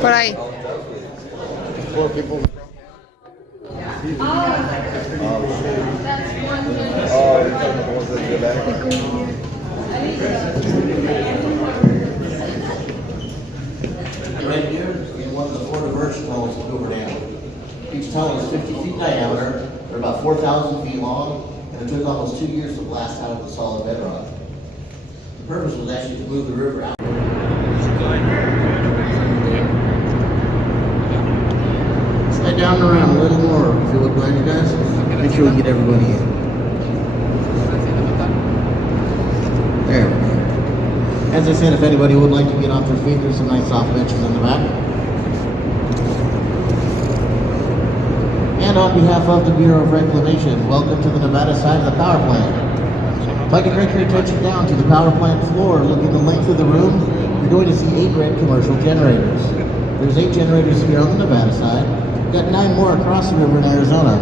Por ahí. Right here is one of the four diversion tunnels at Hoover Dam. Each tunnel is 50 feet diameter, they're about 4,000 feet long, and it took almost 2 years to blast out of the solid bedrock. The purpose was actually to move the river out. Slide down and around a little more, if you would mind, you guys. Make sure we get everybody in. There we go. As I said, if anybody would like to get off their feet, there's some nice soft benches in the back. And on behalf of the Bureau of Reclamation, welcome to the Nevada side of the power plant. If I can direct your attention down to the power plant floor, looking the length of the room, you're going to see 8 red commercial generators. There's 8 generators here on the Nevada side. We've got 9 more across the river in Arizona.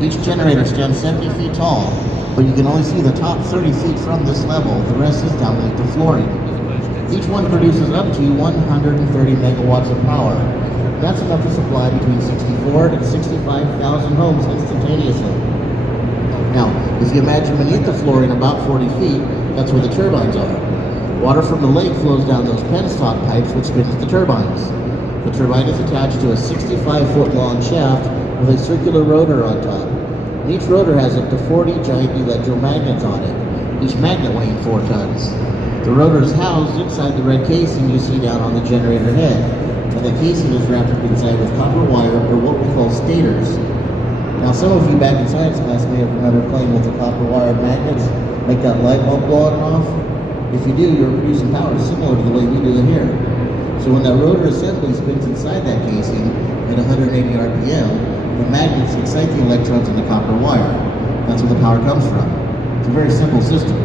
Each generator stands 70 feet tall, but you can only see the top 30 feet from this level. The rest is down beneath the flooring. Each one produces up to 130 megawatts of power. That's enough to supply between 64 and 65,000 homes instantaneously. Now, if you imagine beneath the flooring about 40 feet, that's where the turbines are. Water from the lake flows down those penstock pipes which spins the turbines. The turbine is attached to a 65-foot long shaft with a circular rotor on top. Each rotor has up to 40 giant electromagnets on it, each magnet weighing 4 tons. The rotor is housed inside the red casing you see down on the generator head, and the casing is wrapped up inside with copper wire, or what we call stators. Now, some of you back in science class may have remembered playing with the copper wire magnets, make that light bulb go on and off. If you do, you're producing power similar to the way we do it here. So when that rotor assembly spins inside that casing at 180 RPM, the magnets excite the electrons in the copper wire. That's where the power comes from. It's a very simple system.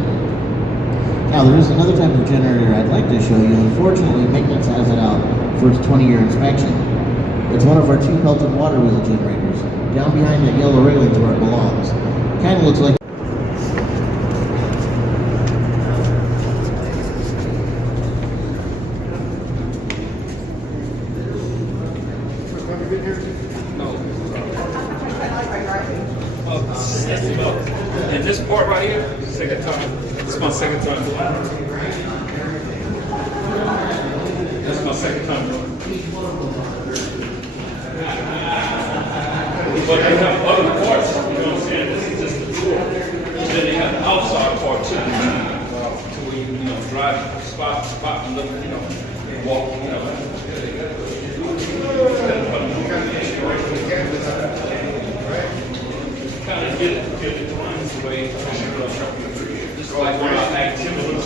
Now, there is another type of generator I'd like to show you. Unfortunately, maintenance has it out for its 20-year inspection. It's one of our 2 pelted water wheel generators. Down behind that yellow railing is where it belongs. It kind of looks like and this part right here, second time. This is my second time doing it. This is my second time doing it. But they have other parts, you know what I'm saying? This is just the door. And then they have the outside part too. To where you drive spot to spot and look, walk, kind of get it runs the way just like one of our activities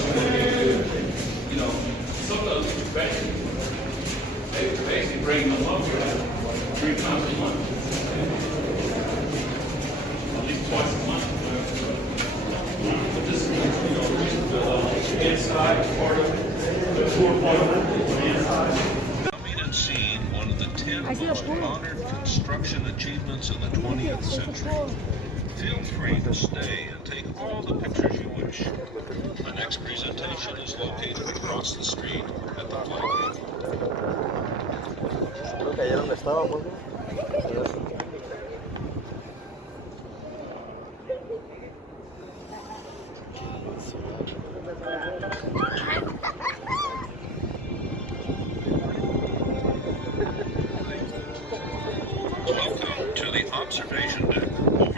some of those they basically bring them up here 3 times a month, at least twice a month. But this is the inside part of it, the tour part of it, the inside. Coming and seeing one of the 10 most honored construction achievements in the 20th century. Feel free to stay and take all the pictures you wish. The next presentation is located across the street at the flag. Welcome to the observation deck.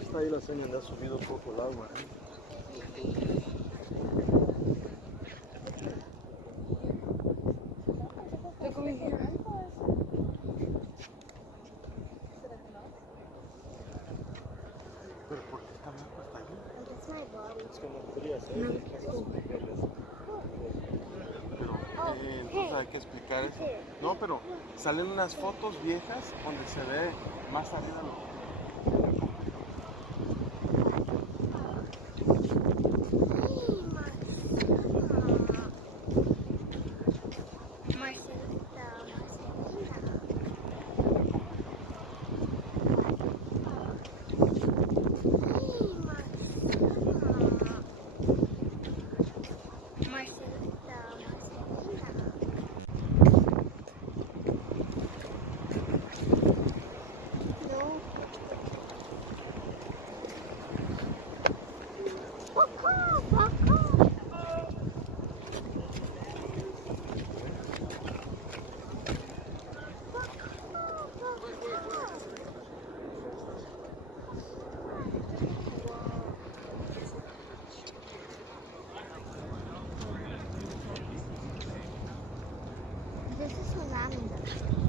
Está ahí la señal, le ha subido un poco el agua. Pero ¿por qué está blanco hasta allí? Es que no podría ser. Pero entonces hay que explicar eso. No, pero salen unas fotos viejas donde se ve más arriba lo This is lavender.